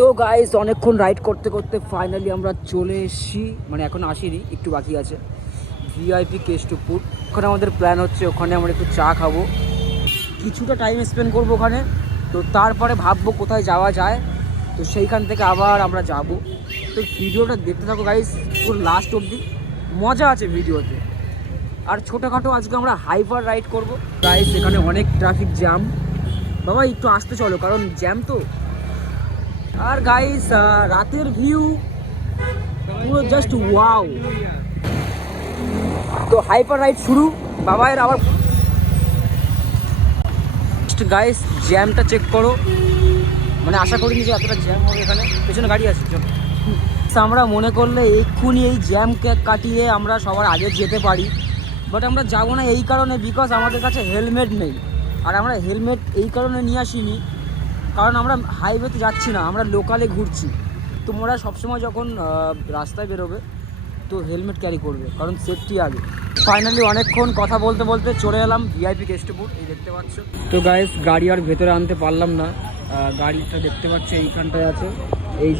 তো গাইস অনেকক্ষণ রাইড করতে করতে ফাইনালি আমরা চলে এসেছি, মানে এখন আসিনি, একটু বাকি আছে, ভিআইপি কেষ্টপুর। ওখানে আমাদের প্ল্যান হচ্ছে ওখানে আমরা একটু চা খাবো, কিছুটা টাইম স্পেন্ড করবো ওখানে। তো তারপরে ভাববো কোথায় যাওয়া যায়, তো সেইখান থেকে আবার আমরা যাব। তো ভিডিওটা দেখতে থাকো গাইস পুরো লাস্ট অবধি, মজা আছে ভিডিওতে। আর ছোটোখাটো আজকে আমরা হাইপার রাইড করবো গাইস। এখানে অনেক ট্রাফিক জ্যাম, বাবা একটু আসতে চলো কারণ জ্যাম তো। আর গাইস রাতের ভিউ পুরো জাস্ট ওয়াও। তো হাইপার রাইড শুরু বাবাইয়ের আবার। গাইস জ্যামটা চেক করো, মানে আশা করিনি যে এতটা জ্যাম হবে এখানে। পেছনে গাড়ি আছে, চলো। আমরা মনে করলে এক্ষুনি এই জ্যামকে কাটিয়ে আমরা সবার আগে যেতে পারি, বাট আমরা যাবো না এই কারণে বিকজ আমাদের কাছে হেলমেট নেই। আর আমরা হেলমেট এই কারণে নিয়ে আসিনি কারণ আমরা হাইওয়েতে যাচ্ছি না, আমরা লোকালে ঘুরছি। তোমরা সবসময় যখন রাস্তায় বেরোবে তো হেলমেট ক্যারি করবে কারণ সেফটি আগে। ফাইনালি অনেকক্ষণ কথা বলতে বলতে চলে এলাম ভিআইপি কেষ্টপুর, এই দেখতে পাচ্ছ। তো গাইস গাড়ি আর ভেতরে আনতে পারলাম না, গাড়িটা দেখতে পাচ্ছ এইখানটায় আছে, এই যে